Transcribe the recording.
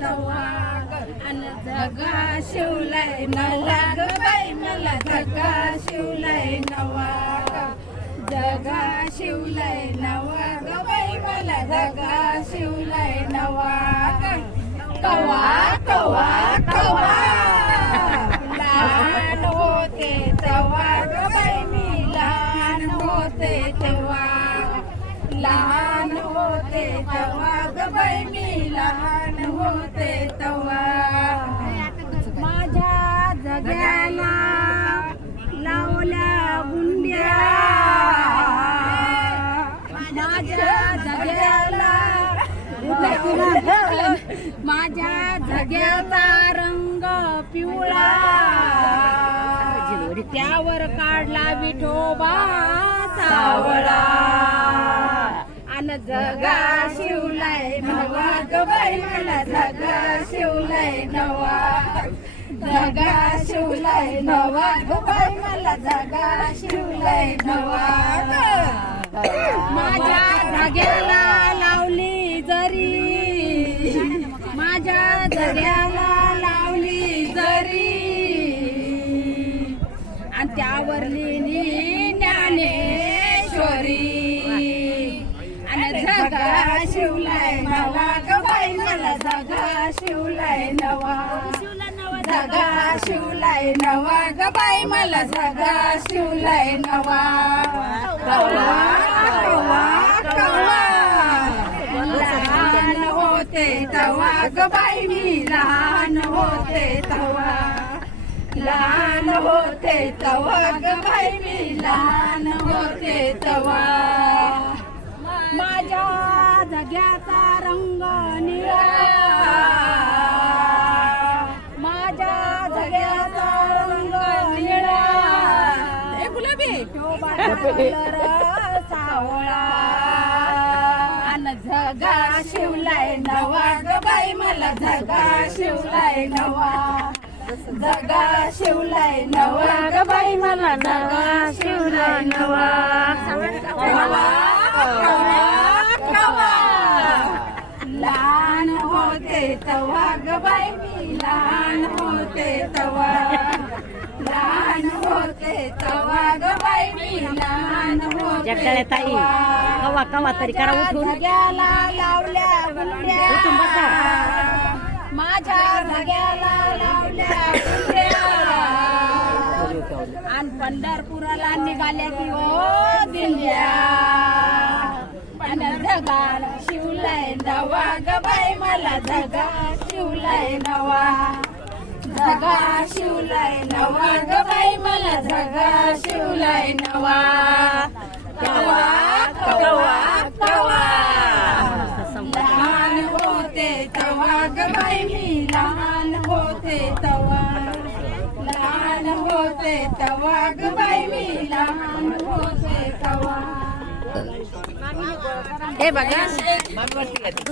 तवा अन जगा शिवलाय नवा बाई मला जगा शिवलाय नवा जगा शिवलाय नवा ग बाई मला जगा शिवलाय नवा कवा कवा कवा लहान होते तवा ग बाई मी लहान होते तेव्हा लहान होते तवा ग बाई मी लहान. होते तवा माझ्या जग्याला लावल्या गुंड्या. माझ्या जग्याला माझ्या जग्याचा रंग पिवळा. त्यावर काढला विठोबा सावळा. अन जगा शिवलाय नवा गबाई मला जगा शिवलाय नवा. जगा शिवलाय नवा. गबाई मला जगा शिवलाय नवा. माझ्या धाग्याला लावली जरी माझ्या जग्याला शिवलाय नवा ग बाई मला जागा शिवलाय नवा. जागा शिवलाय नवा ग बाई मला जागा शिवलाय नवा. कवा कवा कवा लहान होते तवा ग बाई मी लहान होते तवा लहान होते तवा ग बाई मी लहान होते तवा भाग्याचा रंग निळा. माझ्या जग्याचा रंग निळा. गुलाबी. सावळा अन झगा शिवलाय नवा ग बाई मला झगा शिवलाय नवा. जगा शिवलाय नवा ग बाई मला नवा शिवलाय नवा कवा, कवा, कवा. लहान होते तवा ग बाई मी लहान होते तवा लहान होते तवा ग बाई मी लहान होते ताई. कवा कवा तरी करा उठून. जग्याला लावल्या गुंड्या. उठून बसा. माझ्या जग्याला लावल्या गुंड्या. आणि पंढरपुराला निघाल्या की ओ दिल्या आणि जगाला शिवलाय नवा ग बाई मला जगा शिवलाय नवा. धगा शिवलाय नवा ग बाई मला जगा शिवलाय नवा. कवा कवा कवा. लहान होते तवा ग बाई मी लहान होते तवा. लहान होते तवा ग बाई मी लहान होते तवा हे बघा